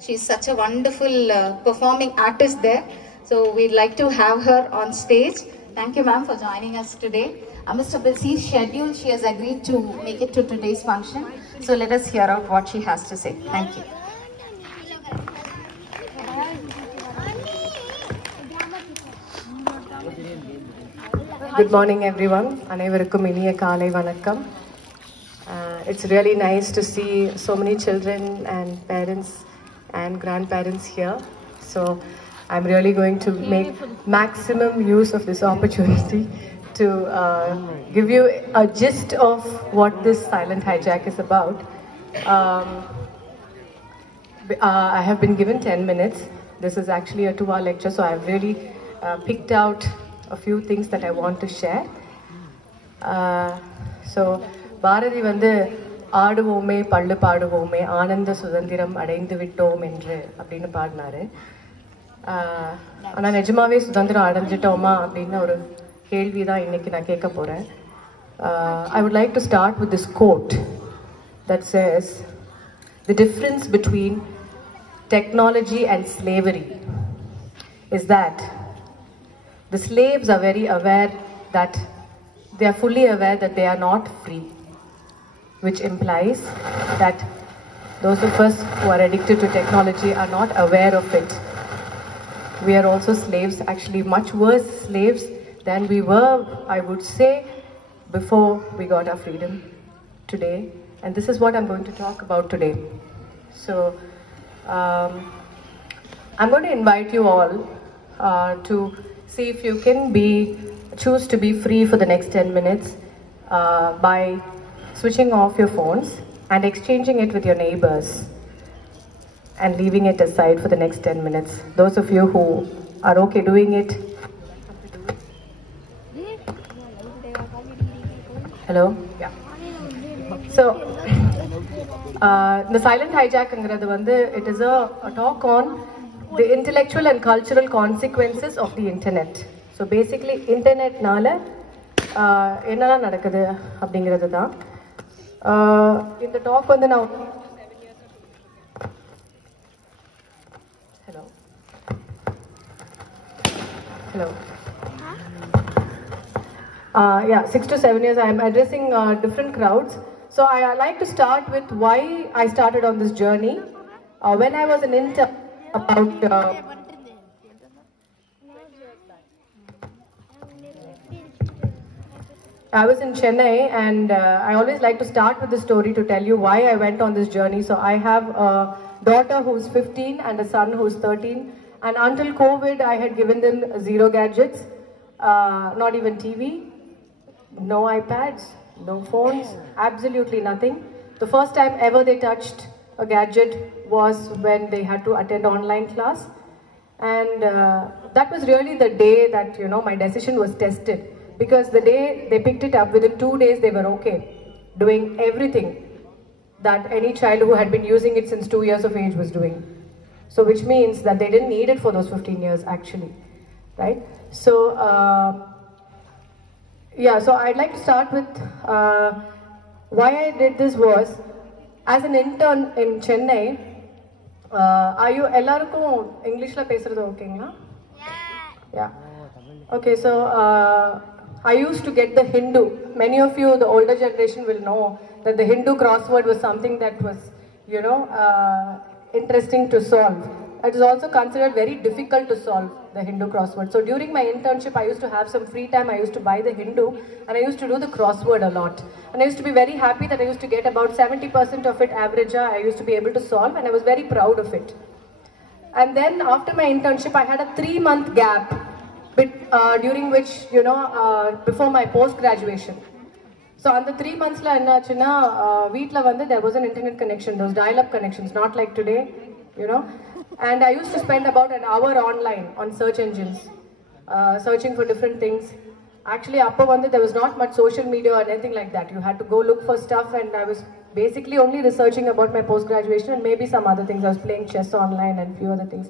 She's such a wonderful performing artist there. So we'd like to have her on stage. Thank you, ma'am, for joining us today. Mr. Bilsi's schedule, she has agreed to make it to today's function. So let us hear out what she has to say. Thank you. Good morning, everyone. அனைவருக்கும் இனிய காலை வணக்கம். It's really nice to see so many children and parents and grandparents here. So I'm really going to make maximum use of this opportunity to give you a gist of what this silent hijack is about. I have been given 10 minutes. This is actually a 2-hour lecture, so I've really picked out a few things that I want to share. So Bharathi வந்து ஆடுவோமே பள்ளு பாடுவோமே ஆனந்த சுதந்திரம் அடைந்து விட்டோம் என்று அப்படின்னு பாடினாரு. ஆனால் நிஜமாவே சுதந்திரம் அடைஞ்சிட்டோமா அப்படின்னு ஒரு கேள்வி தான் இன்னைக்கு நான் கேட்க போகிறேன். I would like to start with this quote that says, "The difference between technology and slavery is that the slaves are very aware that they are fully aware that they are not free, which implies that those of us who are addicted to technology are not aware of it. We are also slaves, actually much worse slaves than we were, I would say, before we got our freedom today. And this is what I'm going to talk about today. So I'm going to invite you all to see if you can choose to be free for the next 10 minutes by switching off your phones and exchanging it with your neighbors and leaving it aside for the next 10 minutes. Those of you who are okay doing it. Hello? Yeah. So, the silent hijack, it is a talk on the intellectual and cultural consequences of the internet. So basically, internet nala என்னலாம் நடக்குது அப்படிங்கிறது தான். இந்த talk வந்து நான் hello yeah, 6 to 7 years I am addressing different crowds. So I like to start with why I started on this journey. When I was an intern about I was in Chennai, and I always like to start with the story to tell you why I went on this journey. So I have a daughter who's 15 and a son who's 13, and until COVID I had given them 0 gadgets, not even TV, no iPads, no phones, absolutely nothing. The first time ever they touched a gadget was when they had to attend online class, and that was really the day that, you know, my decision was tested, because the day they picked it up, within 2 days they were okay doing everything that any child who had been using it since 2 years of age was doing. So which means that they didn't need it for those 15 years actually, right? So yeah, so I'd like to start with why I did this was, as an intern in Chennai, are you எல்லாருக்கும் இங்கிலீஷ்ல பேசுறது ஓகேங்களா? Yeah. Okay, so I used to get the Hindu. Many of you, the older generation, will know that the Hindu crossword was something that was, you know, interesting to solve. It is also considered very difficult to solve, the Hindu crossword. So during my internship, I used to have some free time. I used to buy the Hindu and I used to do the crossword a lot. And I used to be very happy that I used to get about 70% of it average. I used to be able to solve, and I was very proud of it. And then after my internship, I had a 3-month gap during which, you know, before my post-graduation. So on the 3 months la enna achuna veetla vande there was an internet connection, those dial-up connections, not like today, you know. And I used to spend about an hour online on search engines, searching for different things. Actually, appo vande there was not much social media or anything like that. You had to go look for stuff, and I was basically only researching about my post-graduation and maybe some other things. I was playing chess online and few other things.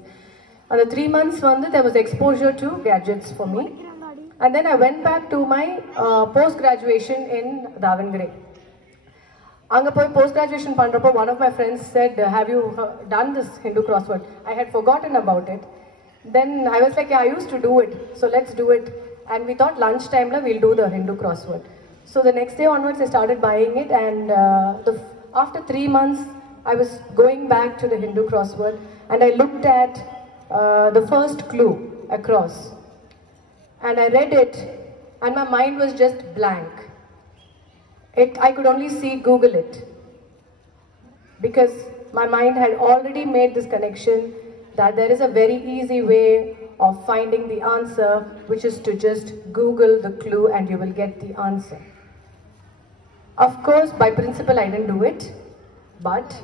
And the 3 months there was exposure to gadgets for me. And then I went back to my post-graduation in Davangere. Anga poi post graduation pandrappo one of my friends said, have you done this Hindu crossword? I had forgotten about it. Then I was like, yeah, I used to do it, so let's do it. And we thought lunchtime we'll do the Hindu crossword. So the next day onwards I started buying it, and after 3 months I was going back to the Hindu crossword, and I looked at the first clue across, and I read it, and my mind was just blank. I could only see Google it, because my mind had already made this connection that there is a very easy way of finding the answer, which is to just Google the clue and you will get the answer. Of course, by principle I didn't do it, but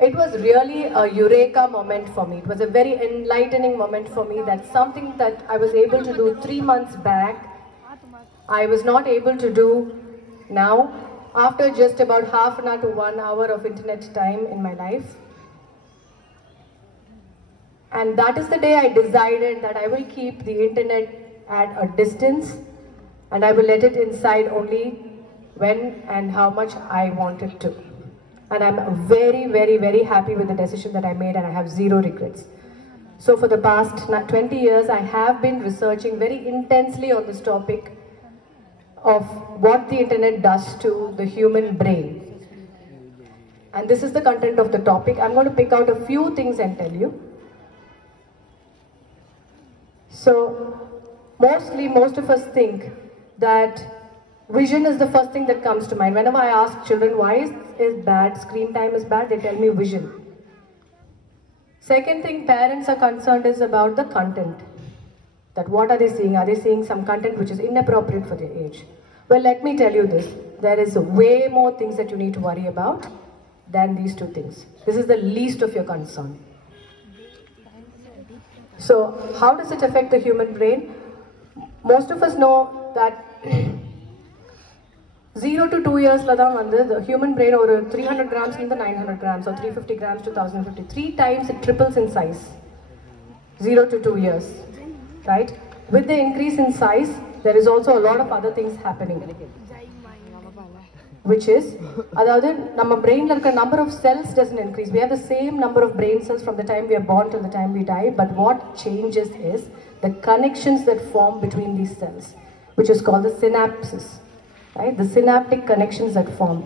it was really a eureka moment for me. It was a very enlightening moment for me, that something that I was able to do 3 months back, I was not able to do now, after just about half an hour to 1 hour of internet time in my life. And that is the day I decided that I will keep the internet at a distance, and I will let it inside only when and how much I want it to. And I'm very, very, very happy with the decision that I made, and I have zero regrets. So for the past 20 years, I have been researching very intensely on this topic of what the internet does to the human brain. And this is the content of the topic. I'm going to pick out a few things and tell you. So, mostly, most of us think that vision is the first thing that comes to mind. Whenever I ask children why is bad, screen time is bad, they tell me vision. Second thing parents are concerned is about the content. That what are they seeing? Are they seeing some content which is inappropriate for their age? Well, let me tell you this. There is way more things that you need to worry about than these two things. This is the least of your concern. So, how does it affect the human brain? Most of us know that 0 to 2 years the human brain over 300 grams to 900 grams, or 350 grams to 1050. 3 times it triples in size. 0 to 2 years. Right? With the increase in size, there is also a lot of other things happening. Which is, our brain number of cells doesn't increase. We have the same number of brain cells from the time we are born till the time we die, but what changes is the connections that form between these cells, which is called the synapses. Right? The synaptic connections that form.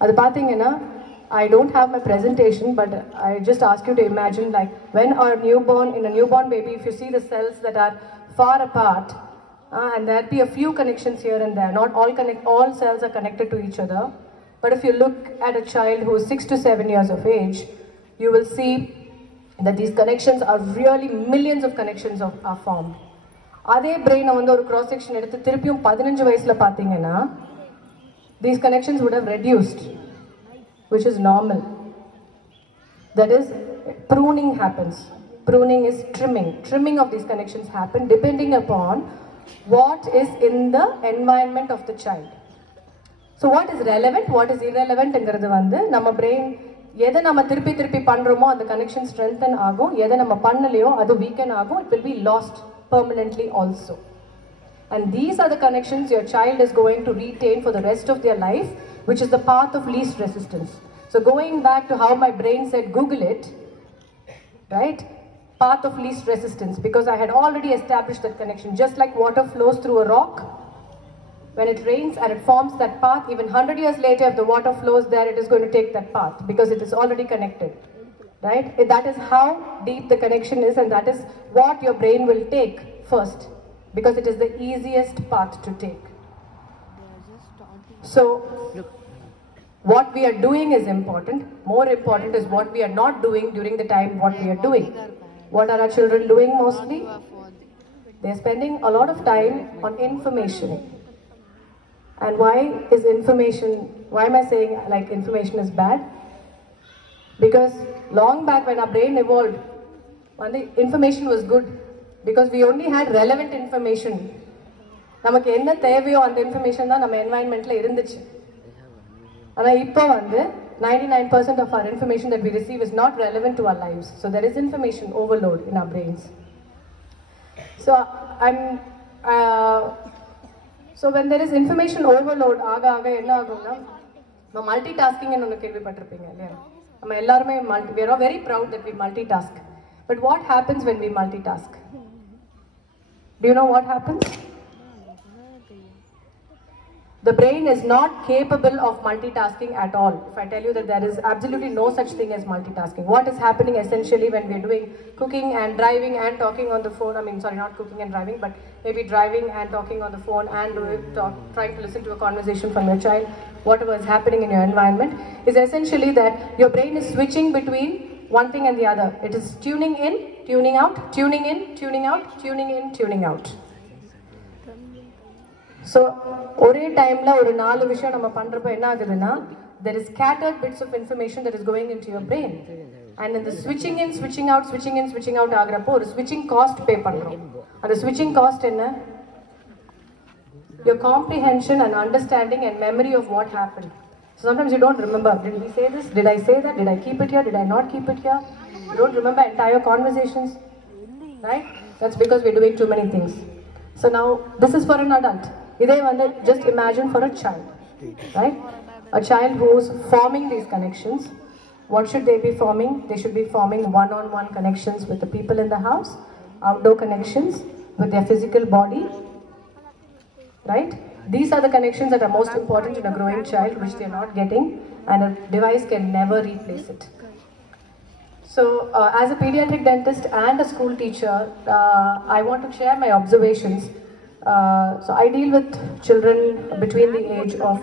I don't have my presentation, but I just ask you to imagine, like, when in a newborn baby, if you see the cells that are far apart, and there'll be a few connections here and there. Not all cells are connected to each other. But if you look at a child who is 6 to 7 years of age, you will see that these connections are really millions of connections are formed. Adhe brain or cross section eduthu thirupiyum 15 vayasula pathingana, these connections would have reduced, which is normal. That is, pruning happens. Pruning is trimming. Trimming of these connections happen depending upon what is in the environment of the child. So what is relevant, what is irrelevant engiradhu vandu nama brain edha nama thiruppi pandromo and the connection strengthen agum, edha nama pannalayo adu weaken agum, it will be lost permanently also. And these are the connections your child is going to retain for the rest of their life, which is the path of least resistance. So going back to how my brain said Google it, right? Path of least resistance, because I had already established that connection. Just like water flows through a rock, when it rains and it forms that path, even 100 years later, if the water flows there, it is going to take that path because it is already connected. Right? That is how deep the connection is, and that is what your brain will take first, because it is the easiest path to take. So, what we are doing is important. More important is what we are not doing during the time what we are doing. What are our children doing mostly? They are spending a lot of time on information. And why am I saying like information is bad? Because long back when our brain evolved, the information was good, because we only had relevant information. நமக்கு என்ன தேவையோ அந்த information தான் நம்ம environmentல இருந்துச்சு. ஆனா இப்போ 99% of our information that we receive is not relevant to our lives. So there is information overload in our brains. So when there is information overload, enna agumna, multitasking and we are all very proud that we multitask. But what happens when we multitask? Do you know what happens? The brain is not capable of multitasking at all. If I tell you that there is absolutely no such thing as multitasking. What is happening essentially when we are doing cooking and driving and talking on the phone, not cooking and driving, but maybe driving and talking on the phone and trying to listen to a conversation from your child, whatever is happening in your environment, is essentially that your brain is switching between one thing and the other. It is tuning in, tuning out, tuning in, tuning out, tuning in, tuning out. So, ஒரே டைம்ல ஒரு நாலு விஷயம் நம்ம பண்றப்ப என்ன ஆகுதுன்னா, there is scattered bits of information that is going into your brain, and in the switching in, switching out, switching in, switching out ஆகுறப்போ ஒரு switching cost pay பண்றோம். அந்த switching cost என்ன? Your comprehension and understanding and memory of what happened. So sometimes you don't remember, did we say this? Did I say that? Did I keep it here? Did I not keep it here? You don't remember entire conversations, right? That's because we're doing too many things. So now, this is for an adult. Just imagine for a child, right? A child who's forming these connections. What should they be forming? They should be forming one-on-one connections with the people in the house, outdoor connections with their physical body, right? These are the connections that are most important in a growing child, which they're not getting, and a device can never replace it. So, as a pediatric dentist and a school teacher, I want to share my observations. So I deal with children between the age of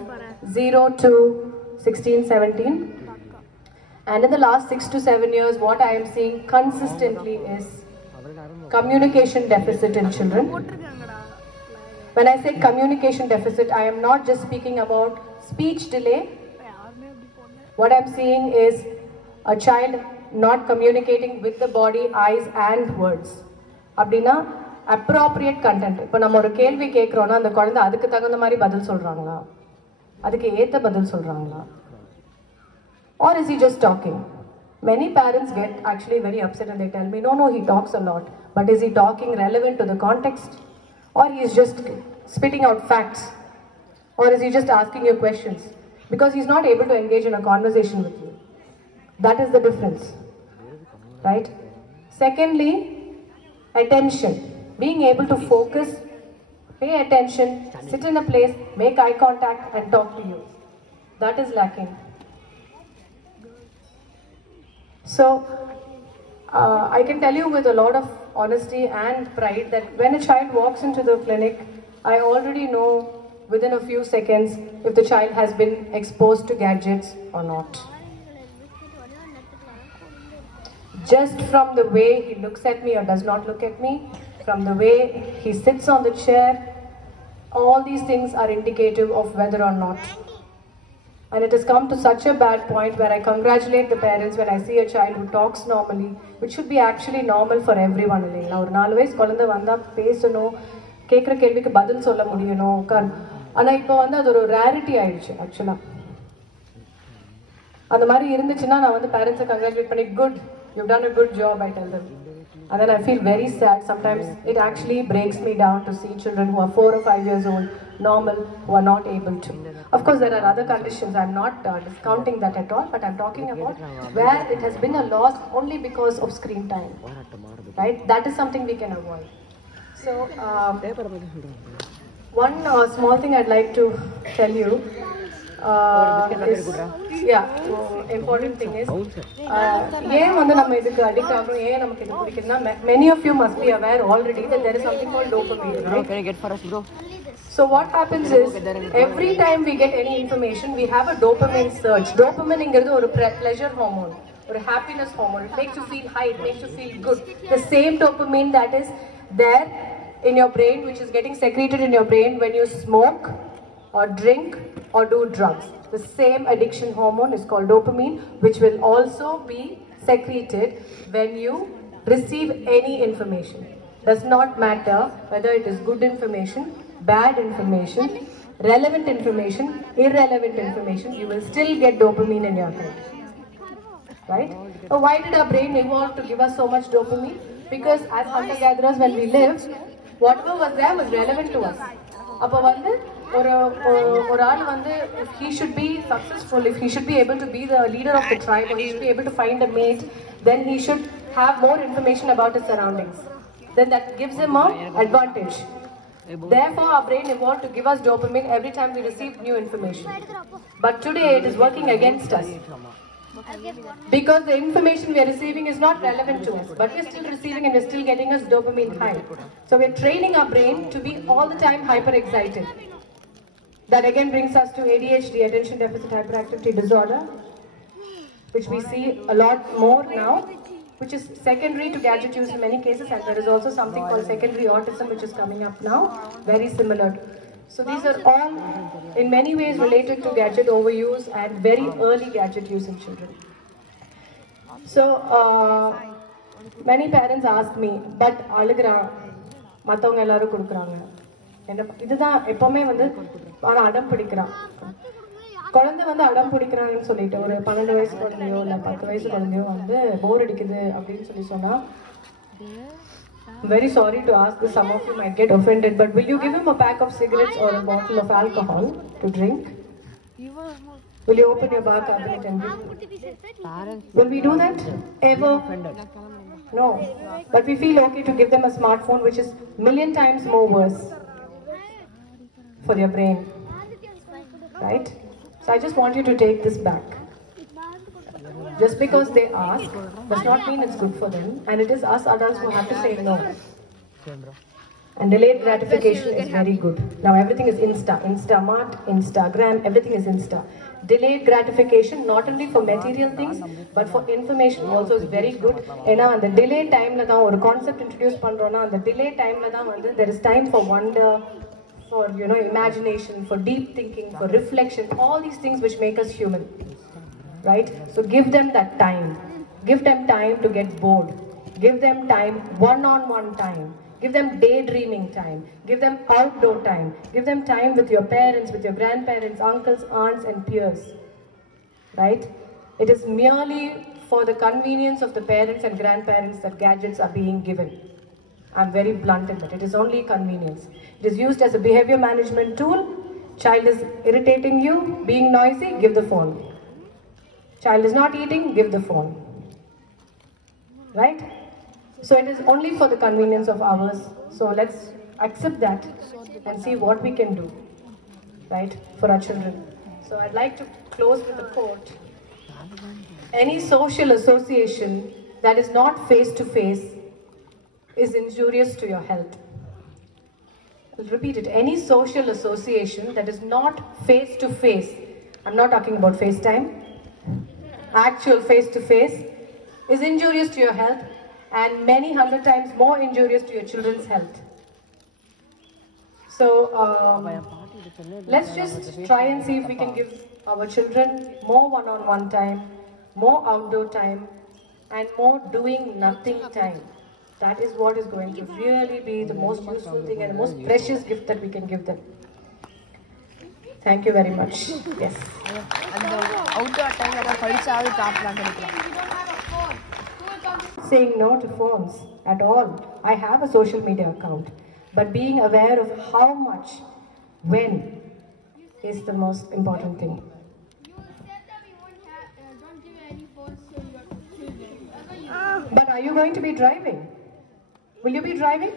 0 to 16, 17. And in the last 6 to 7 years, what I am seeing consistently is communication deficit in children. When I say communication deficit, I am not just speaking about speech delay. What I'm seeing is a child not communicating with the body, eyes and words. Abdina, appropriate content. இப்போ நம்ம ஒரு கேள்வி கேட்குறோன்னா அந்த குழந்தை அதுக்கு தகுந்த மாதிரி பதில் சொல்கிறாங்களா, அதுக்கு ஏற்ற பதில் சொல்கிறாங்களா, or is he just talking? Many parents get actually very upset and they tell me, no, he talks a lot, but is he talking relevant to the context, or he is just spitting out facts, or is he just asking you questions because he's not able to engage in a conversation with you? That is the difference, right? Secondly, attention. Being able to focus, pay attention, sit in a place, make eye contact and talk to you. That is lacking. So, I can tell you with a lot of honesty and pride that when a child walks into the clinic, I already know within a few seconds if the child has been exposed to gadgets or not. Just from the way he looks at me or does not look at me, from the way he sits on the chair, all these things are indicative of whether or not. And it has come to such a bad point where I congratulate the parents when I see a child who talks normally, which should be actually normal for everyone. ஒரு 4 வயசு குழந்தை வந்தா பேசணும், கேட்குற கேள்விக்கு பதில் சொல்ல முடியணும். ஆனால் இப்போ அது ஒரு ரேரிட்டி ஆயிடுச்சு ஆக்சுவலாக. அந்த மாதிரி இருந்துச்சுன்னா நான் பேரண்ட்ஸை கங்க்ராச்சுலேட் பண்ணி good, you've done a good job, I tell them. And then I feel very sad. Sometimes it actually breaks me down to see children who are 4 or 5 years old, normal, who are not able to. Of course, there are other conditions. I'm not discounting that at all, but I'm talking about where it has been a loss only because of screen time. Right? That is something we can avoid. So, one small thing I'd like to tell you. Important thing is many of you must be aware already that there is something called dopamine, right? Can you get for us, bro? So what happens is every time we get any information, we have a dopamine surge. Dopamine is a pleasure hormone or a happiness hormone. It makes you feel high, it makes you feel good. The same dopamine that is there in your brain, which is getting secreted in your brain when you smoke or drink or do drugs. The same addiction hormone is called dopamine, which will also be secreted when you receive any information. Does not matter whether it is good information, bad information, relevant information, irrelevant information, you will still get dopamine in your head. Right? So why did our brain evolve to give us so much dopamine? Because as hunter-gatherers, when we lived, whatever was there was relevant to us. அப்போ if he should be successful, if he should be able to be the leader of the tribe, or he should be able to find a mate, then he should have more information about his surroundings. Then that gives him an advantage. Therefore, our brain evolved to give us dopamine every time we receive new information. But today, it is working against us. Because the information we are receiving is not relevant to us, but we're still receiving and we're still getting us dopamine high. So we're training our brain to be all the time hyper-excited. That again brings us to ADHD, Attention Deficit Hyperactivity Disorder, which we see a lot more now, which is secondary to gadget use in many cases, and there is also something called secondary autism, which is coming up now, very similar. So these are all in many ways related to gadget overuse and very early gadget use in children. So many parents ask me, but alugra mathavanga ellarum kudukranga enna idha eppome vandu ana adam pidikkran குழந்தை வந்து அடம் பிடிக்கிறாங்கன்னு சொல்லிட்டு ஒரு 12 வயசு குழந்தையோ இல்லை 10 வயசு குழந்தையோ வந்து போர் அடிக்குது அப்படின்னு சொன்னா I'm very sorry to ask this, some of you might get offended, but will you give him a pack of cigarettes or a bottle of alcohol to drink? Will you open your bar cabinet and give? Will we do that ever? No. But we feel okay to give them a smartphone, which is million times more worse for their brain. Right? So I just want you to take this back. Just because they ask does not mean it's good for them, and it is us adults who have to say no. And delayed gratification is very good. Now everything is Instamart, Instagram, everything is Insta. Delayed gratification not only for material things but for information also is very good. And on the delay time la dhaan or concept introduce pandrona, on the delay time la dhaan vandu there is time for wonder, for imagination, for deep thinking, for reflection, all these things which make us human. Right? So give them that time. Give them time to get bored. Give them time, one-on-one time. Give them daydreaming time. Give them outdoor time. Give them time with your parents, with your grandparents, uncles, aunts and peers. Right? It is merely for the convenience of the parents and grandparents that gadgets are being given. I'm very blunt in that. It is only convenience. It is used as a behavior management tool. Child is irritating you, being noisy, give the phone. Child is not eating, give the phone. Right? So it is only for the convenience of ours. So let's accept that and see what we can do, right, for our children. So I'd like to close with a quote. Any social association that is not face-to-face is injurious to your health. I'll repeat it. Any social association that is not face-to-face, I'm not talking about FaceTime, actual face-to-face, is injurious to your health and many 100 times more injurious to your children's health. So let's just try and see if we can give our children more one-on-one time, more outdoor time, and more doing nothing time. That is what is going to really be the most useful thing and the most precious gift that we can give them. Thank you very much. Yes. Saying no to phones at all. I have a social media account, but being aware of how much, when, is the most important thing. But are you going to be driving? Will you be driving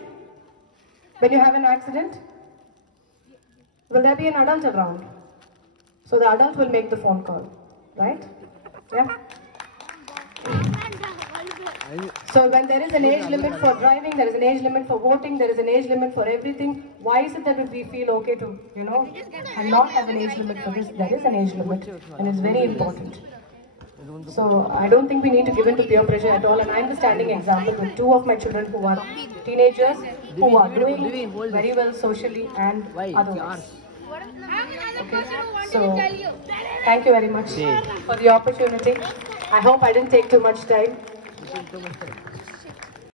when you have an accident? Will there be an adult around? So the adult will make the phone call, right? Yeah. So when there is an age limit for driving, there is an age limit for voting, there is an age limit for everything, why is it that we feel okay to, and not have an age limit for this? There is an age limit, and it's very important. So I don't think we need to give in to peer pressure at all, and I'm the standing example with 2 of my children who are teenagers, who are doing very well socially and otherwise. Okay, so thank you very much for the opportunity. I hope I didn't take too much time.